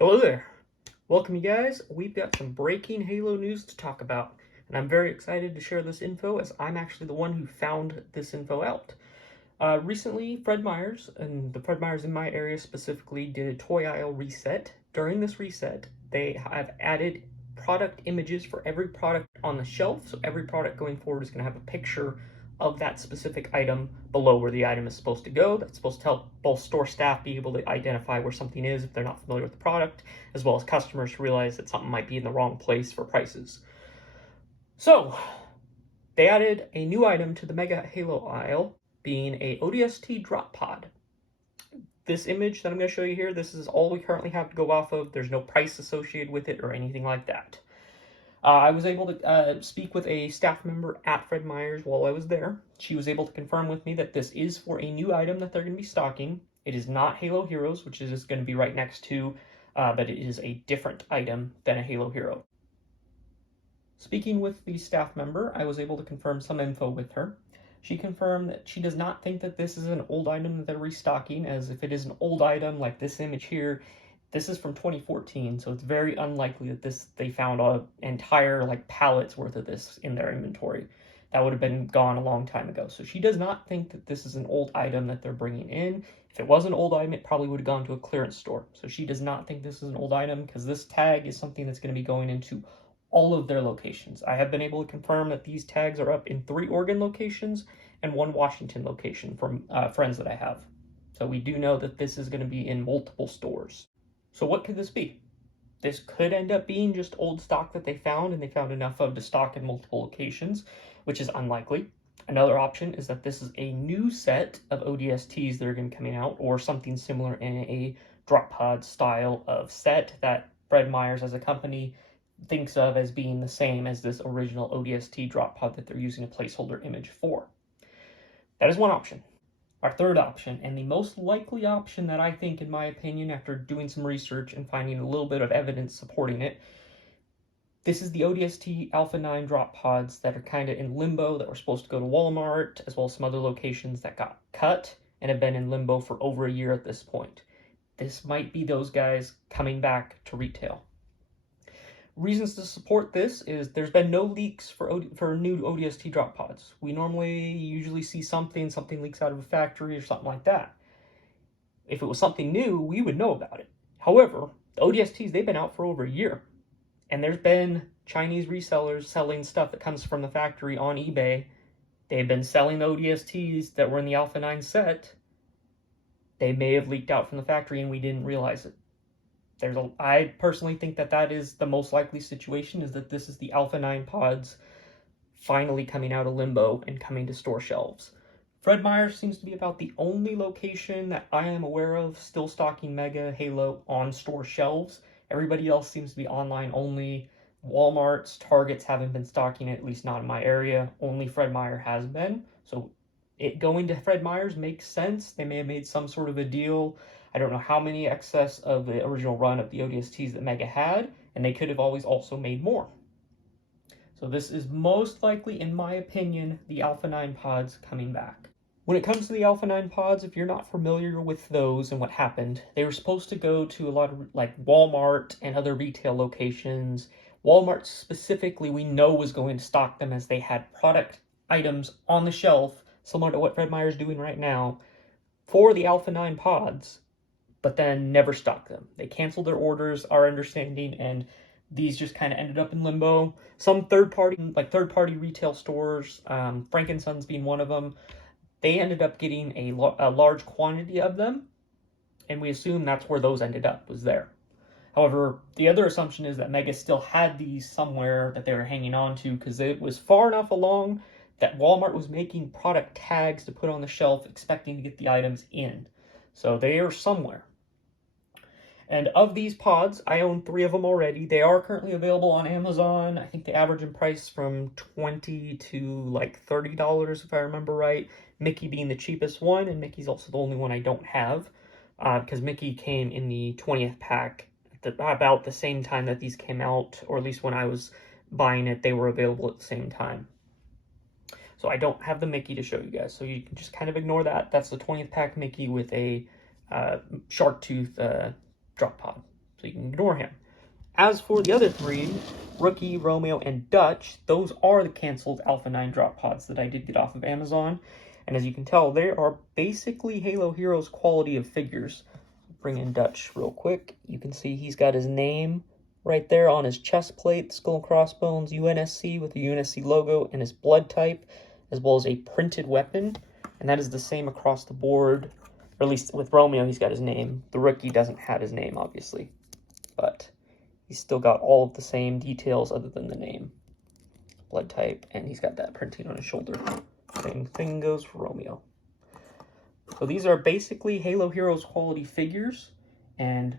Hello there. Welcome, you guys. We've got some breaking Halo news to talk about, and I'm very excited to share this info as I'm actually the one who found this info out. Recently, Fred Meyers, and the Fred Meyers in my area specifically, did a toy aisle reset. During this reset, they have added product images for every product on the shelf, so every product going forward is going to have a picture of that specific item below where the item is supposed to go. That's supposed to help both store staff be able to identify where something is if they're not familiar with the product, as well as customers to realize that something might be in the wrong place for prices. So, they added a new item to the Mega Halo aisle, being a ODST drop pod. This image that I'm going to show you here, this is all we currently have to go off of. There's no price associated with it or anything like that. I was able to speak with a staff member at Fred Meyers while I was there. She was able to confirm with me that this is for a new item that they're going to be stocking. It is not Halo Heroes, which is going to be right next to, but it is a different item than a Halo Hero. Speaking with the staff member, I was able to confirm some info with her. She confirmed that she does not think that this is an old item that they're restocking, as if it is an old item like this image here, this is from 2014, so it's very unlikely that they found an entire pallet's worth of this in their inventory. That would have been gone a long time ago. So she does not think that this is an old item that they're bringing in. If it was an old item, it probably would have gone to a clearance store. So she does not think this is an old item because this tag is something that's going to be going into all of their locations. I have been able to confirm that these tags are up in 3 Oregon locations and 1 Washington location from friends that I have. So we do know that this is going to be in multiple stores. So what could this be? This could end up being just old stock that they found, and they found enough of to stock in multiple locations, which is unlikely. Another option is that this is a new set of ODSTs that are going to be coming out, or something similar in a drop pod style of set that Fred Meyers as a company thinks of as being the same as this original ODST drop pod that they're using a placeholder image for. That is one option. Our third option, and the most likely option that I think, in my opinion, after doing some research and finding a little bit of evidence supporting it, this is the ODST Alpha 9 drop pods that are kind of in limbo, that were supposed to go to Walmart, as well as some other locations that got cut and have been in limbo for over a year at this point. This might be those guys coming back to retail. Reasons to support this is there's been no leaks for new ODST drop pods. We usually see something leaks out of a factory or something like that. If it was something new, we would know about it. However, the ODSTs, they've been out for over a year. And there's been Chinese resellers selling stuff that comes from the factory on eBay. They've been selling the ODSTs that were in the Alpha 9 set. They may have leaked out from the factory and we didn't realize it. I personally think that is the most likely situation, is that this is the Alpha 9 pods finally coming out of limbo and coming to store shelves. Fred Meyer seems to be about the only location that I am aware of still stocking Mega Halo on store shelves. Everybody else seems to be online only. Walmart's, Targets haven't been stocking it, at least not in my area. Only Fred Meyer has been. So it going to Fred Meyers makes sense. They may have made some sort of a deal. I don't know how many excess of the original run of the ODSTs that Mega had, and they could have always also made more. So this is most likely, in my opinion, the Alpha 9 pods coming back. When it comes to the Alpha 9 pods, if you're not familiar with those and what happened, they were supposed to go to a lot of Walmart and other retail locations. Walmart specifically, we know, was going to stock them as they had product items on the shelf, similar to what Fred Meyer is doing right now, for the Alpha 9 pods, but then never stocked them. They canceled their orders, our understanding, and these just kind of ended up in limbo. Some third-party retail stores, Frank & Sons being one of them, they ended up getting a large quantity of them, and we assume that's where those ended up, was there. However, the other assumption is that Mega still had these somewhere that they were hanging on to, because it was far enough along that Walmart was making product tags to put on the shelf expecting to get the items in. So they are somewhere. And of these pods, I own 3 of them already. They are currently available on Amazon. I think they average in price from $20 to $30, if I remember right. Mickey being the cheapest one, and Mickey's also the only one I don't have, because Mickey came in the 20th pack about the same time that these came out, or at least when I was buying it, they were available at the same time. So I don't have the Mickey to show you guys, so you can just kind of ignore that. That's the 20th pack Mickey with a shark tooth drop pod. so you can ignore him. As for the other three, Rookie, Romeo, and Dutch, those are the canceled Alpha 9 drop pods that I did get off of Amazon. And as you can tell, they are basically Halo Heroes quality of figures. Bring in Dutch real quick. You can see he's got his name right there on his chest plate, Skull and Crossbones UNSC with the UNSC logo and his blood type, as well as a printed weapon. And that is the same across the board, or at least with Romeo, he's got his name. The Rookie doesn't have his name, obviously, but he's still got all of the same details other than the name, blood type, and he's got that printing on his shoulder. Same thing goes for Romeo. So these are basically Halo Heroes quality figures, and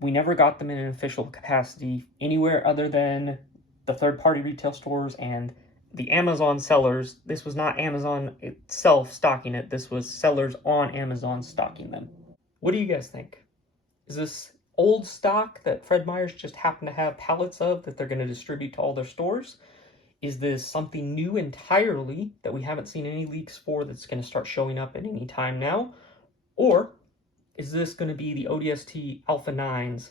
we never got them in an official capacity anywhere other than the third-party retail stores and the Amazon sellers. This was not Amazon itself stocking it. This was sellers on Amazon stocking them. What do you guys think? Is this old stock that Fred Meyers just happened to have pallets of that they're going to distribute to all their stores? Is this something new entirely that we haven't seen any leaks for that's going to start showing up at any time now? Or is this going to be the ODST Alpha 9s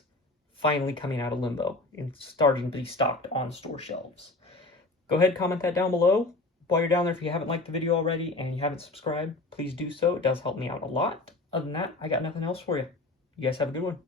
finally coming out of limbo and starting to be stocked on store shelves? Go ahead, comment that down below. While you're down there, if you haven't liked the video already and you haven't subscribed, please do so. It does help me out a lot. Other than that, I got nothing else for you. You guys have a good one.